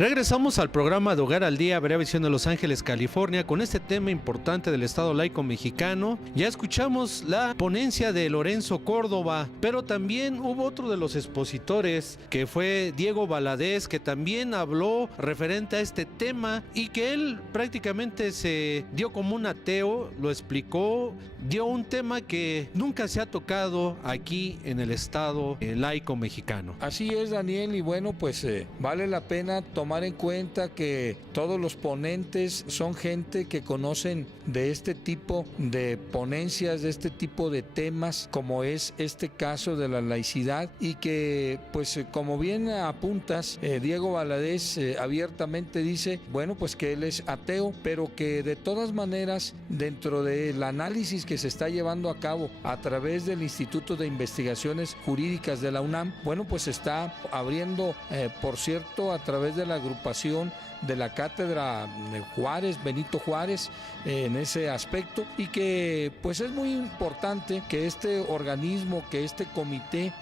Regresamos al programa de Hogar al Día, Berea Visión de Los Ángeles, California, con este tema importante del Estado laico mexicano. Ya escuchamos la ponencia de Lorenzo Córdoba, pero también hubo otro de los expositores, que fue Diego Valadez, que también habló referente a este tema y que él prácticamente se dio como un ateo, lo explicó, dio un tema que nunca se ha tocado aquí en el Estado laico mexicano. Así es, Daniel, y bueno, pues vale la pena tomar en cuenta que todos los ponentes son gente que conocen de este tipo de ponencias, de este tipo de temas, como es este caso de la laicidad, y que pues como bien apuntas, Diego Valadez abiertamente dice, bueno, pues que él es ateo, pero que de todas maneras, dentro del análisis que se está llevando a cabo a través del Instituto de Investigaciones Jurídicas de la UNAM, bueno, pues está abriendo, por cierto, a través de la agrupación de la Cátedra Juárez, Benito Juárez, en ese aspecto, y que pues es muy importante que este organismo, que este comité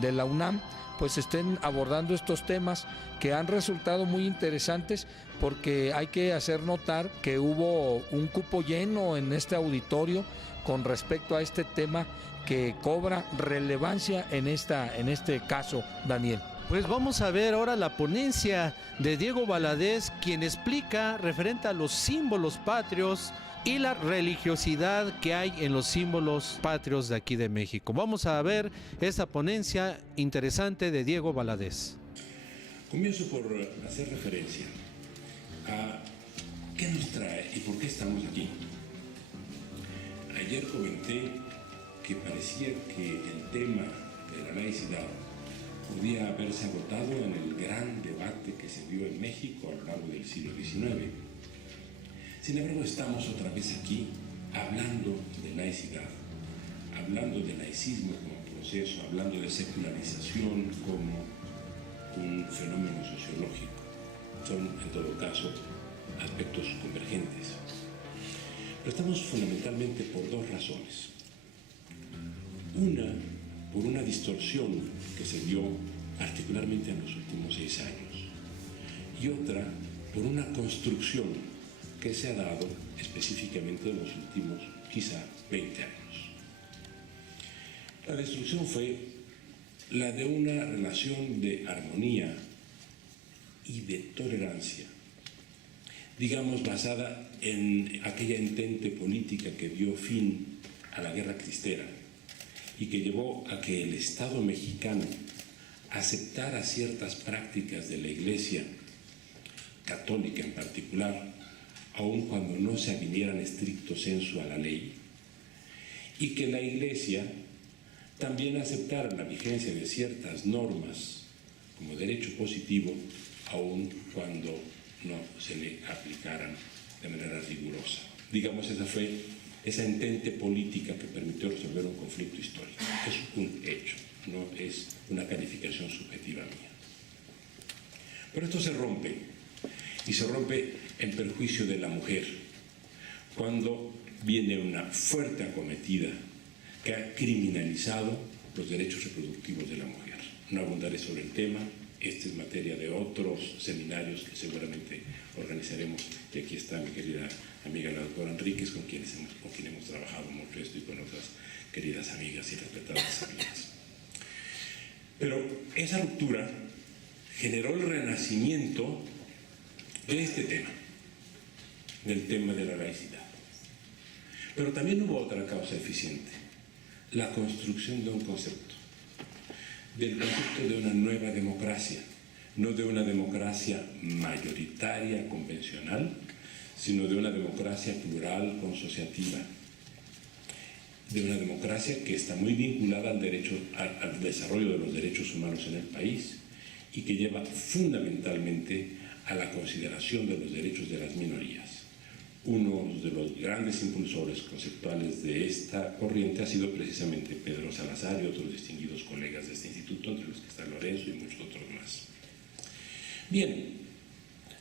de la UNAM pues estén abordando estos temas que han resultado muy interesantes, porque hay que hacer notar que hubo un cupo lleno en este auditorio con respecto a este tema que cobra relevancia en este caso, Daniel. Pues vamos a ver ahora la ponencia de Diego Valadez, quien explica referente a los símbolos patrios y la religiosidad que hay en los símbolos patrios de aquí de México. Vamos a ver esta ponencia interesante de Diego Valadez. Comienzo por hacer referencia a qué nos trae y por qué estamos aquí. Ayer comenté que parecía que el tema de la laicidad podía haberse agotado en el gran debate que se dio en México a lo largo del siglo XIX. Sin embargo, estamos otra vez aquí hablando de laicidad, hablando de laicismo como proceso, hablando de secularización como un fenómeno sociológico. Son, en todo caso, aspectos convergentes. Pero estamos fundamentalmente por dos razones. Una, por una distorsión que se dio particularmente en los últimos 6 años, y otra por una construcción que se ha dado específicamente en los últimos quizá 20 años. La destrucción fue la de una relación de armonía y de tolerancia, digamos basada en aquella entente política que dio fin a la Guerra Cristera y que llevó a que el Estado mexicano aceptara ciertas prácticas de la Iglesia católica en particular, aun cuando no se avinieran estricto sensu a la ley, y que la Iglesia también aceptara la vigencia de ciertas normas como derecho positivo, aun cuando no se le aplicaran de manera rigurosa. Digamos, esa fue esa entente política que permitió resolver un conflicto histórico. Es un hecho, no es una calificación subjetiva mía. Pero esto se rompe, y se rompe en perjuicio de la mujer, cuando viene una fuerte acometida que ha criminalizado los derechos reproductivos de la mujer. No abundaré sobre el tema, esta es materia de otros seminarios que seguramente organizaremos, y aquí está mi querida amiga la doctora Enríquez, con quien hemos trabajado mucho esto, y con otras queridas amigas y respetadas amigas. Pero esa ruptura generó el renacimiento de este tema, del tema de la laicidad. Pero también hubo otra causa eficiente, la construcción de un concepto, del concepto de una nueva democracia, no de una democracia mayoritaria, convencional, sino de una democracia plural, consociativa, de una democracia que está muy vinculada al desarrollo de los derechos humanos en el país, y que lleva fundamentalmente a la consideración de los derechos de las minorías. Uno de los grandes impulsores conceptuales de esta corriente ha sido precisamente Pedro Salazar y otros distinguidos colegas de este instituto, entre los que está Lorenzo y muchos otros más. Bien,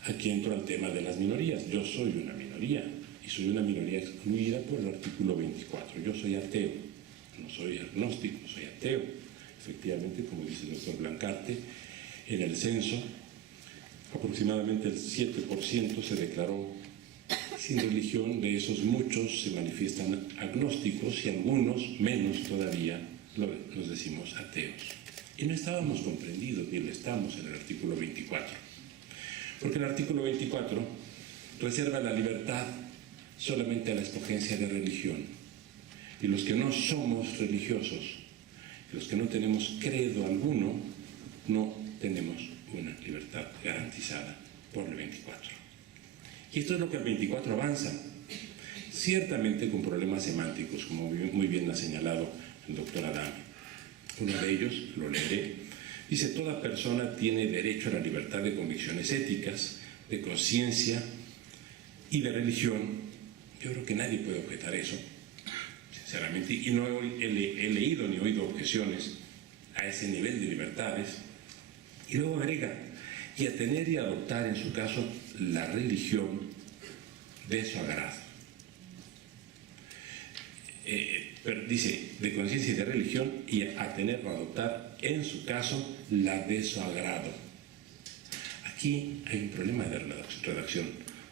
aquí entro al tema de las minorías. Yo soy una minoría, y soy una minoría excluida por el artículo 24. Yo soy ateo, no soy agnóstico, soy ateo. Efectivamente, como dice el doctor Blancarte, en el censo aproximadamente el 7% se declaró sin religión, de esos muchos se manifiestan agnósticos y algunos, menos todavía, nos decimos ateos. Y no estábamos comprendidos, ni lo estamos en el artículo 24. Porque el artículo 24 reserva la libertad solamente a la escogencia de religión. Y los que no somos religiosos, los que no tenemos credo alguno, no tenemos una libertad garantizada por el 24. Y esto es lo que el 24 avanza, ciertamente con problemas semánticos, como muy bien ha señalado el doctor Adame. Uno de ellos, lo leeré, dice: toda persona tiene derecho a la libertad de convicciones éticas, de conciencia y de religión. Yo creo que nadie puede objetar eso, sinceramente, y no he leído ni oído objeciones a ese nivel de libertades. Y luego agrega: y a tener y adoptar en su caso la religión de su agrado. Dice, de conciencia y de religión, y a tener o adoptar en su caso la de su agrado. Aquí hay un problema de redacción.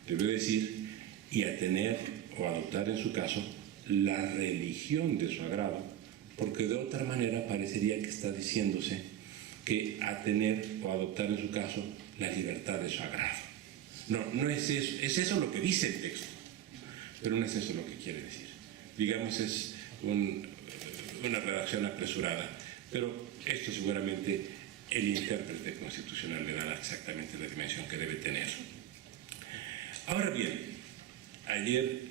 Debe decir, y a tener o adoptar en su caso la religión de su agrado, porque de otra manera parecería que está diciéndose que a tener o adoptar en su caso la libertad de su agrado. No es eso, es eso lo que dice el texto, pero no es eso lo que quiere decir. Digamos, es una redacción apresurada, pero esto seguramente el intérprete constitucional le dará exactamente la dimensión que debe tener. Ahora bien, ayer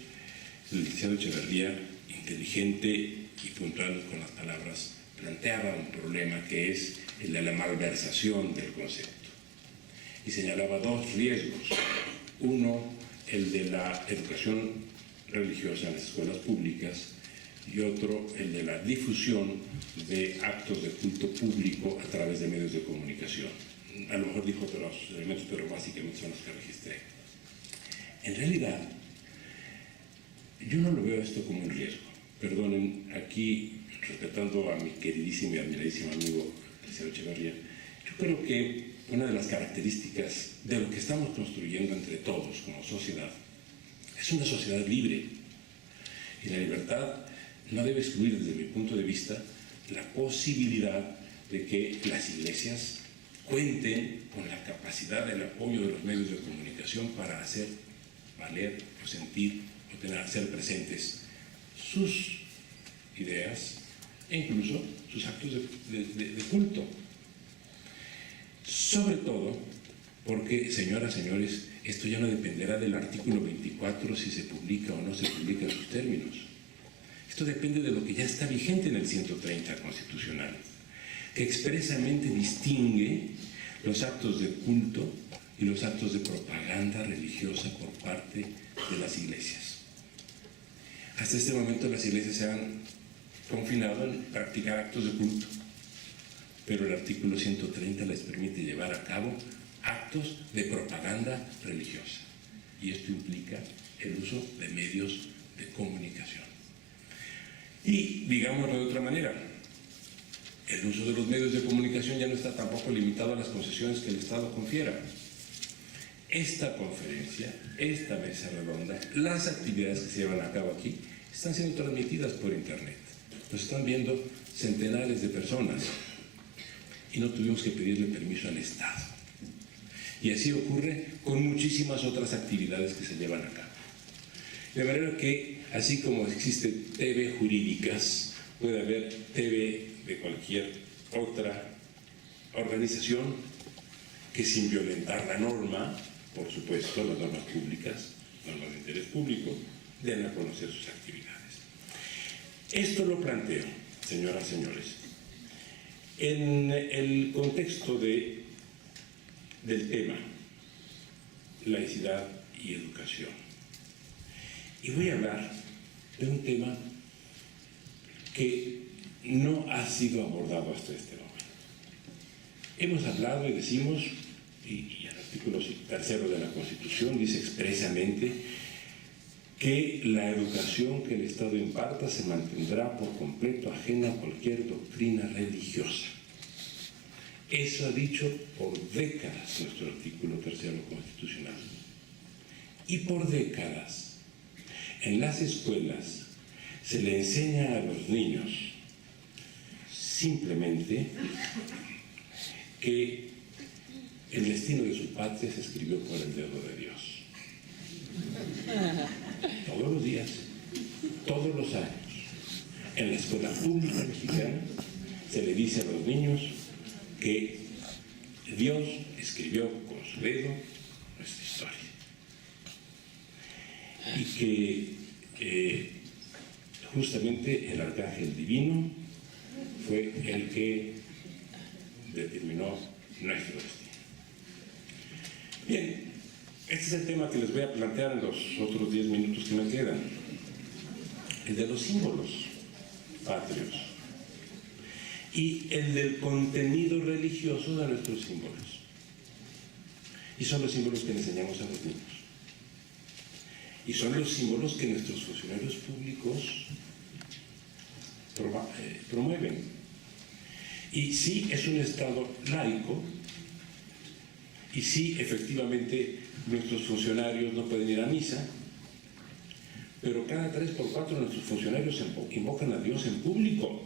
el licenciado Echeverría, inteligente y puntual con las palabras, planteaba un problema que es el de la malversación del concepto. Y señalaba dos riesgos. Uno, el de la educación religiosa en las escuelas públicas, y otro, el de la difusión de actos de culto público a través de medios de comunicación. A lo mejor dijo otros elementos, pero básicamente son los que registré. En realidad, yo no lo veo esto como un riesgo. Perdonen, aquí, respetando a mi queridísimo y admiradísimo amigo el señor Echeverría, yo creo que una de las características de lo que estamos construyendo entre todos como sociedad es una sociedad libre. Y la libertad no debe excluir, desde mi punto de vista, la posibilidad de que las iglesias cuenten con la capacidad del apoyo de los medios de comunicación para hacer valer o sentir o hacer presentes sus ideas e incluso sus actos de culto. Sobre todo porque, señoras, señores, esto ya no dependerá del artículo 24 si se publica o no se publica en sus términos. Esto depende de lo que ya está vigente en el 130 constitucional, que expresamente distingue los actos de culto y los actos de propaganda religiosa por parte de las iglesias. Hasta este momento las iglesias se han confinado en practicar actos de culto, pero el artículo 130 les permite llevar a cabo actos de propaganda religiosa, y esto implica el uso de medios de comunicación. Y, digámoslo de otra manera, el uso de los medios de comunicación ya no está tampoco limitado a las concesiones que el Estado confiera. Esta conferencia, esta mesa redonda, las actividades que se llevan a cabo aquí, están siendo transmitidas por Internet. Lo están viendo centenares de personas y no tuvimos que pedirle permiso al Estado. Y así ocurre con muchísimas otras actividades que se llevan a cabo. De manera que, así como existe TV jurídicas, puede haber TV de cualquier otra organización que, sin violentar la norma, por supuesto, las normas públicas, normas de interés público, den a conocer sus actividades. Esto lo planteo, señoras, señores, en el contexto del tema laicidad y educación. Y voy a hablar de un tema que no ha sido abordado hasta este momento. Hemos hablado y decimos, y el artículo 3 de la Constitución dice expresamente que la educación que el Estado imparta se mantendrá por completo ajena a cualquier doctrina religiosa. Eso ha dicho por décadas nuestro artículo 3º constitucional. Y por décadas, en las escuelas se le enseña a los niños simplemente que el destino de su patria se escribió por el dedo de Dios. Todos los días, todos los años, en la escuela pública mexicana se le dice a los niños que Dios escribió con su dedo nuestra historia. Y que justamente el arcángel divino fue el que determinó nuestro destino. Bien, este es el tema que les voy a plantear en los otros 10 minutos que me quedan. El de los símbolos patrios y el del contenido religioso de nuestros símbolos. Y son los símbolos que le enseñamos a los niños. Y son los símbolos que nuestros funcionarios públicos promueven. Y sí, es un Estado laico, y sí, efectivamente, nuestros funcionarios no pueden ir a misa, pero cada 3x4 nuestros funcionarios invocan a Dios en público.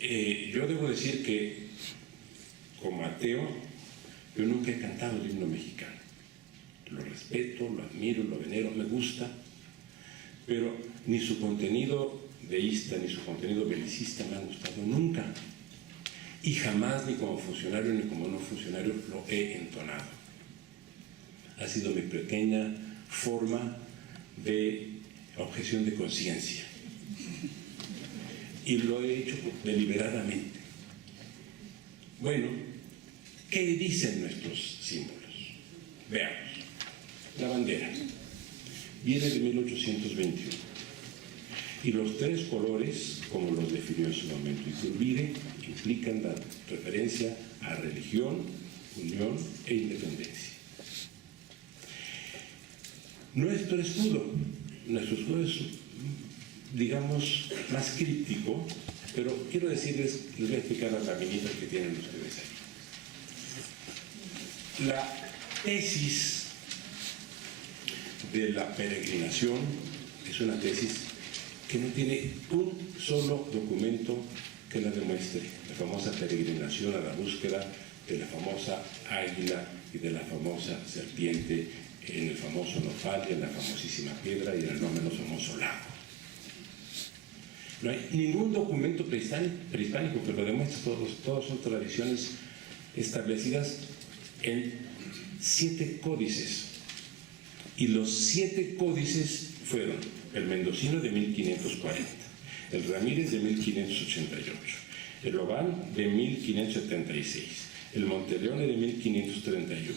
Yo debo decir que, como ateo, yo nunca he cantado el himno mexicano. Lo respeto, lo admiro, lo venero, me gusta, pero ni su contenido deísta ni su contenido belicista me han gustado nunca. Y jamás, ni como funcionario ni como no funcionario, lo he entonado. Ha sido mi pequeña forma de objeción de conciencia. Y lo he hecho deliberadamente. Bueno, ¿qué dicen nuestros símbolos? Veamos. La bandera viene de 1821 y los 3 colores, como los definió en su momento Iturbide, implican la referencia a religión, unión e independencia. Nuestro escudo es, digamos, más críptico, pero quiero decirles, les voy a explicar las laminitas que tienen ustedes ahí. La tesis de la peregrinación es una tesis que no tiene un solo documento que la demuestre. La famosa peregrinación a la búsqueda de la famosa águila y de la famosa serpiente en el famoso nopal, en la famosísima piedra y en el no menos famoso lago. No hay ningún documento prehispánico que lo demuestre. Todos son tradiciones establecidas en 7 códices. Y los 7 códices fueron el mendocino de 1540, el Ramírez de 1588, el Oban de 1576, el Monteleone de 1531,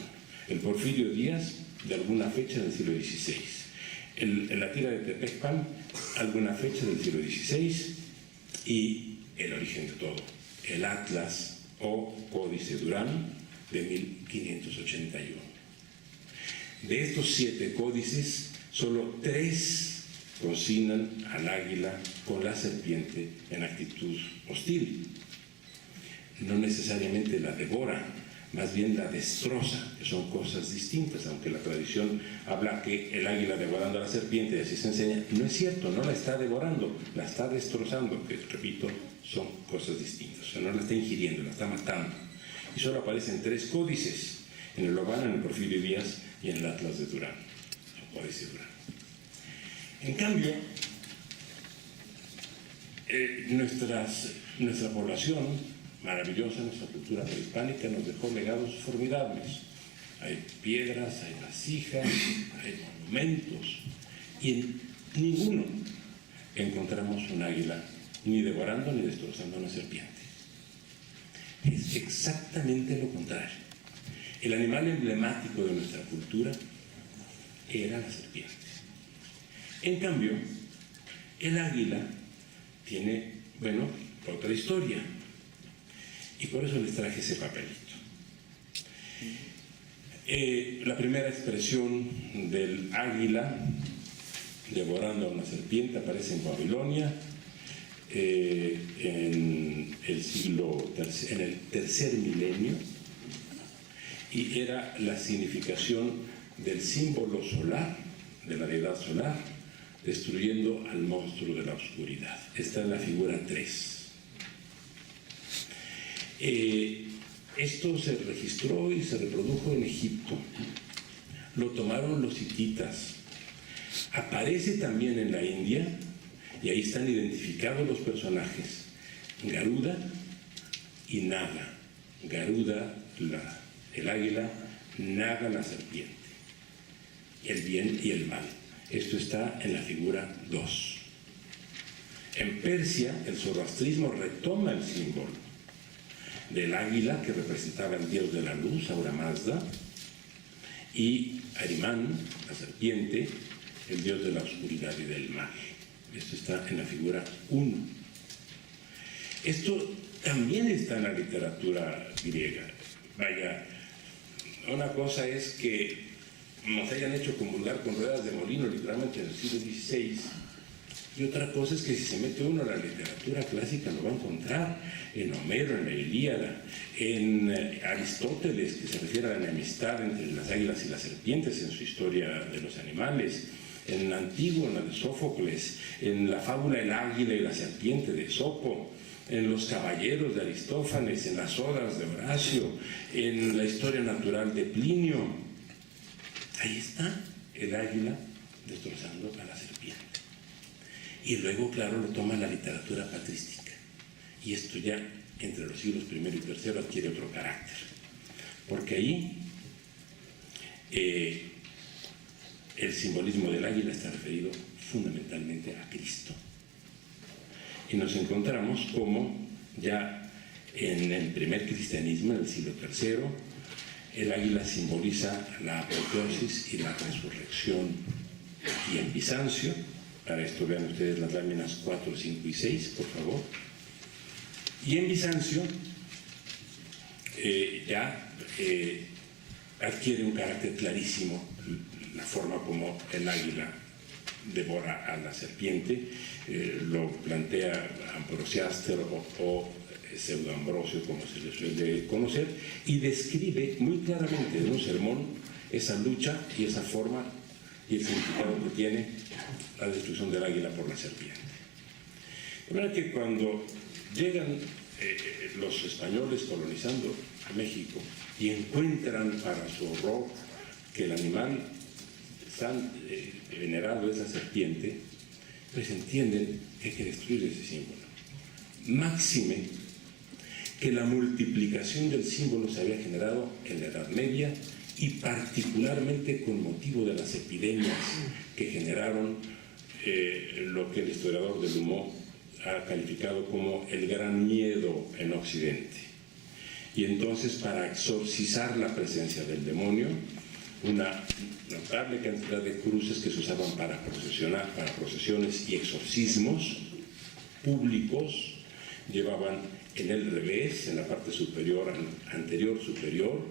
el Porfirio Díaz de alguna fecha del siglo XVI, la tira de Tepexpan, alguna fecha del siglo XVI, y el origen de todo, el Atlas o Códice Durán de 1581. De estos 7 códices, solo 3 consignan al águila con la serpiente en actitud hostil. No necesariamente la devora, más bien la destroza, que son cosas distintas, aunque la tradición habla que el águila devorando a la serpiente, y así se enseña. No es cierto, no la está devorando, la está destrozando, que repito, son cosas distintas. O sea, no la está ingiriendo, la está matando. Y solo aparecen 3 códices, en el Oban, en el Porfirio Díaz y en el Atlas de Durán, o Códice Durán. En cambio, nuestra población maravillosa, nuestra cultura prehispánica nos dejó legados formidables. Hay piedras, hay vasijas, hay monumentos, y en ninguno encontramos un águila ni devorando ni destrozando una serpiente. Es exactamente lo contrario. El animal emblemático de nuestra cultura era la serpiente. En cambio, el águila tiene, bueno, otra historia. Y por eso les traje ese papelito. La primera expresión del águila devorando a una serpiente aparece en Babilonia, en en el tercer milenio, y era la significación del símbolo solar, de la deidad solar, destruyendo al monstruo de la oscuridad. Esta es la figura 3. Esto se registró y se reprodujo en Egipto. Lo tomaron los hititas. Aparece también en la India, y ahí están identificados los personajes: Garuda y Naga. Garuda, el águila; Naga, la serpiente. El bien y el mal. Esto está en la figura 2. En Persia, el zoroastrismo retoma el símbolo del águila, que representaba el dios de la luz, Ahura Mazda, y Ahriman, la serpiente, el dios de la oscuridad y del mal. Esto está en la figura 1. Esto también está en la literatura griega. Vaya, una cosa es que nos hayan hecho comulgar con ruedas de molino literalmente en el siglo XVI, y otra cosa es que si se mete uno a la literatura clásica lo va a encontrar en Homero, en la Ilíada, en Aristóteles, que se refiere a la enemistad entre las águilas y las serpientes en su historia de los animales, en la Antigua, en la de Sófocles, en la fábula El águila y la serpiente de Esopo, en los caballeros de Aristófanes, en las odas de Horacio, en la historia natural de Plinio. Ahí está el águila destrozando a la serpiente. Y luego, claro, lo toma la literatura patrística. Y esto ya entre los siglos I y III adquiere otro carácter. Porque ahí el simbolismo del águila está referido fundamentalmente a Cristo. Y nos encontramos como ya en el primer cristianismo, en el siglo III, el águila simboliza la apoteosis y la resurrección. Y en Bizancio, para esto vean ustedes las láminas 4, 5 y 6, por favor. Y en Bizancio adquiere un carácter clarísimo la forma como el águila devora a la serpiente. Lo plantea Ambrosiaster o Pseudo Ambrosio, como se le suele conocer, y describe muy claramente en un sermón esa lucha y esa forma y el significado que tiene la destrucción del águila por la serpiente. De manera que cuando llegan los españoles colonizando a México y encuentran para su horror que el animal tan venerado es la serpiente, pues entienden que hay que destruir ese símbolo. Máxime que la multiplicación del símbolo se había generado en la Edad Media y particularmente con motivo de las epidemias que generaron lo que el historiador de Dumont ha calificado como el gran miedo en Occidente. Y entonces, para exorcizar la presencia del demonio, una notable cantidad de cruces que se usaban para procesiones y exorcismos públicos llevaban en el revés, en la parte superior, anterior superior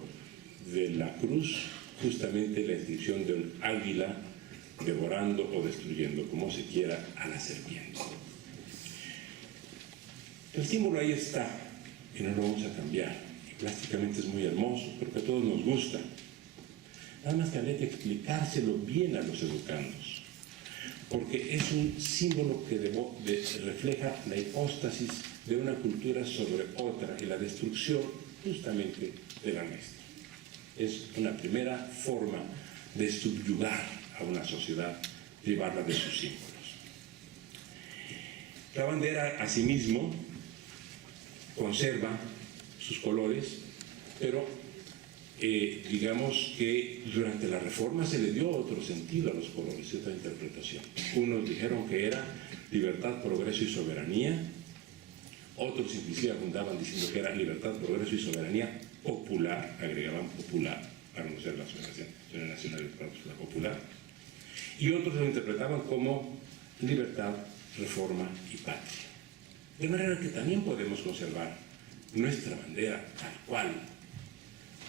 de la cruz, justamente la inscripción de un águila devorando o destruyendo, como se quiera, a la serpiente. El símbolo ahí está, y no lo vamos a cambiar. Y plásticamente es muy hermoso, porque a todos nos gusta. Nada más que habría que explicárselo bien a los educandos, porque es un símbolo que refleja la hipóstasis de una cultura sobre otra y la destrucción justamente de la nuestra. Es una primera forma de subyugar a una sociedad, privarla de sus símbolos. La bandera, asimismo, conserva sus colores, pero digamos que durante la Reforma se le dio otro sentido a los colores, otra interpretación. Unos dijeron que era libertad, progreso y soberanía, otros inclusive abundaban diciendo que era libertad, progreso y soberanía popular, agregaban popular, para no ser la soberanía nacional, la popular, y otros lo interpretaban como libertad, reforma y patria. De manera que también podemos conservar nuestra bandera tal cual,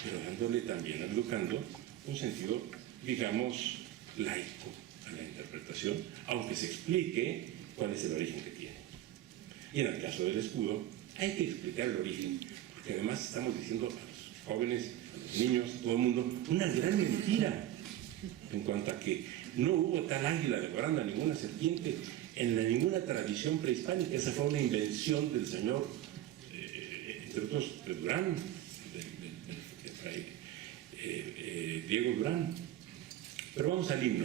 pero dándole también al educando un sentido, digamos, laico a la interpretación, aunque se explique cuál es el origen que tiene. Y en el caso del escudo, hay que explicar el origen, porque además estamos diciendo a los jóvenes, a los niños, a todo el mundo, una gran mentira en cuanto a que no hubo tal águila devorando a ninguna serpiente en ninguna tradición prehispánica. Esa fue una invención del señor, entre otros, de Durán, Diego Durán. Pero vamos al himno,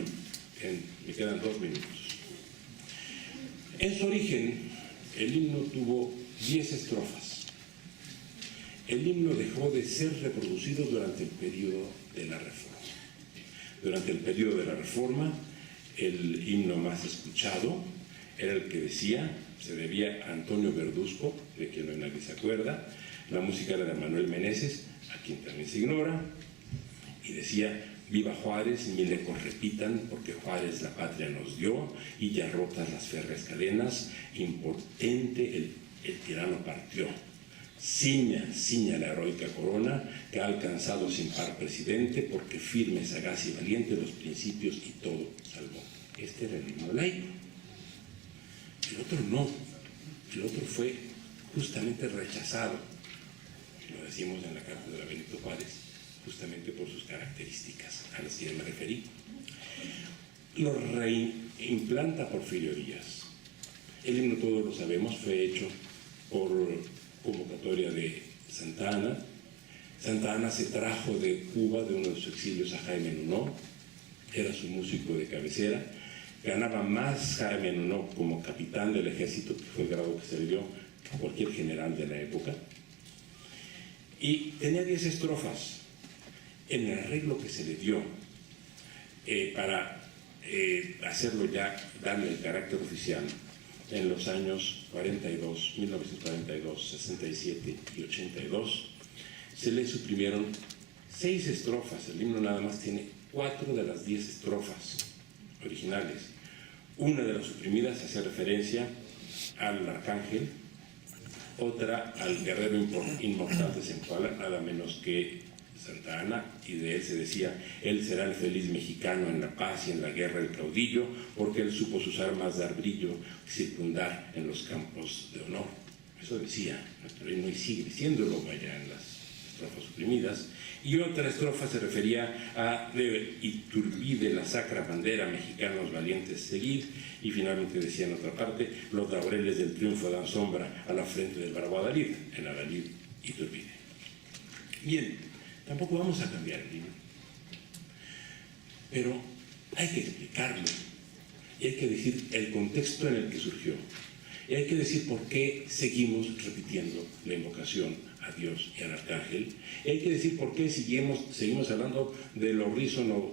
me quedan 2 minutos. En su origen, el himno tuvo 10 estrofas. El himno dejó de ser reproducido durante el periodo de la Reforma. Durante el periodo de la Reforma, el himno más escuchado era el que decía, se debía a Antonio Verduzco, de quien no nadie se acuerda, la música era de Manuel Meneses, a quien también se ignora, y decía: viva Juárez, mil ecos repitan, porque Juárez la patria nos dio, y ya rotas las férreas cadenas, impotente el tirano partió. Ciña la heroica corona, que ha alcanzado sin par presidente, porque firme, sagaz y valiente los principios y todo salvó. Este era el himno laico. El otro no, el otro fue justamente rechazado, lo decimos en la cátedra de Benito Juárez, justamente por sus características a las que ya me referí. Lo reimplanta Porfirio Díaz. El himno, todos lo sabemos, fue hecho por convocatoria de Santa Anna. Santa Anna se trajo de Cuba, de uno de sus exilios, a Jaime Nuno, era su músico de cabecera. Ganaba más Jaime Nuno como capitán del ejército, que fue el grado que se le dio a cualquier general de la época, y tenía 10 estrofas. En el arreglo que se le dio para hacerlo ya, darle el carácter oficial, en los años 42, 1942, 67 y 82, se le suprimieron 6 estrofas. El himno nada más tiene 4 de las 10 estrofas originales. Una de las suprimidas hace referencia al arcángel, otra al guerrero inmortal de Zempoala, nada menos que Santa Anna, y de él se decía: él será el feliz mexicano en la paz y en la guerra el caudillo, porque él supo sus armas dar brillo, circundar en los campos de honor. Eso decía nuestro himno y sigue diciéndolo allá en las estrofas suprimidas. Y otra estrofa se refería a de Iturbide, la sacra bandera, mexicanos valientes seguid, y finalmente decía en otra parte: los laureles del triunfo dan sombra a la frente del bravo Adalid, en Adalid Iturbide. Bien, tampoco vamos a cambiar el himno, pero hay que explicarlo, y hay que decir el contexto en el que surgió, y hay que decir por qué seguimos repitiendo la invocación a Dios y al arcángel, y hay que decir por qué seguimos hablando del horrísono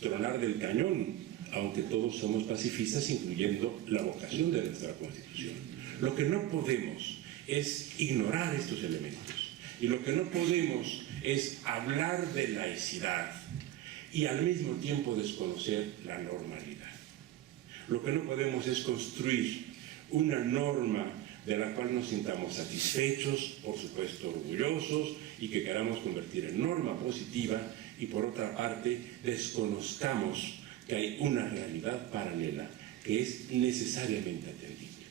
tronar del cañón, aunque todos somos pacifistas, incluyendo la vocación de nuestra Constitución. Lo que no podemos es ignorar estos elementos, y lo que no podemos es hablar de laicidad y al mismo tiempo desconocer la normalidad. Lo que no podemos es construir una norma de la cual nos sintamos satisfechos, por supuesto orgullosos, y que queramos convertir en norma positiva, y por otra parte desconozcamos que hay una realidad paralela que es necesariamente atendible.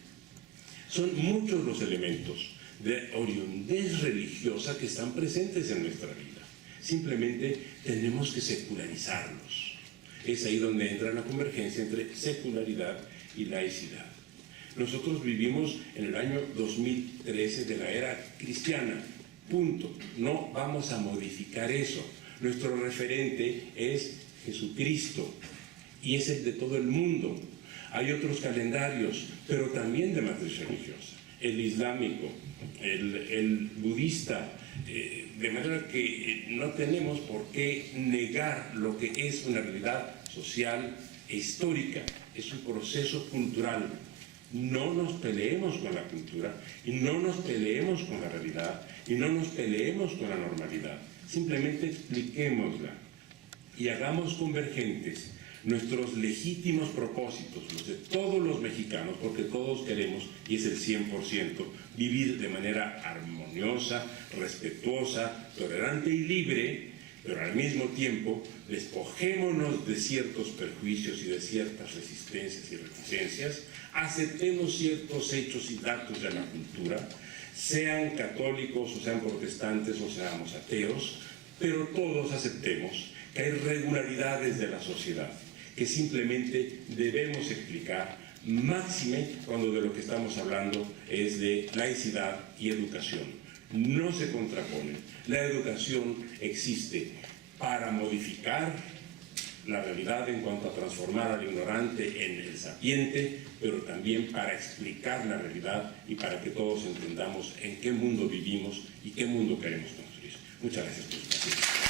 Son muchos los elementos de oriundez religiosa que están presentes en nuestra vida. Simplemente tenemos que secularizarlos. Es ahí donde entra la convergencia entre secularidad y laicidad. Nosotros vivimos en el año 2013 de la era cristiana, punto. No vamos a modificar eso. Nuestro referente es Jesucristo, y es el de todo el mundo. Hay otros calendarios, pero también de matriz religiosa, el islámico, el budista, de manera que no tenemos por qué negar lo que es una realidad social e histórica. Es un proceso cultural. No nos peleemos con la cultura, y no nos peleemos con la realidad, y no nos peleemos con la normalidad. Simplemente expliquémosla y hagamos convergentes nuestros legítimos propósitos, los de todos los mexicanos, porque todos queremos, y es el 100%, vivir de manera armoniosa, respetuosa, tolerante y libre, pero al mismo tiempo despojémonos de ciertos perjuicios y de ciertas resistencias y reticencias, aceptemos ciertos hechos y datos de la cultura, sean católicos o sean protestantes o seamos ateos, pero todos aceptemos que hay regularidades de la sociedad que simplemente debemos explicar, máxime cuando de lo que estamos hablando es de laicidad y educación. No se contraponen. La educación existe para modificar la realidad en cuanto a transformar al ignorante en el sapiente, pero también para explicar la realidad y para que todos entendamos en qué mundo vivimos y qué mundo queremos construir. Muchas gracias por su paciencia.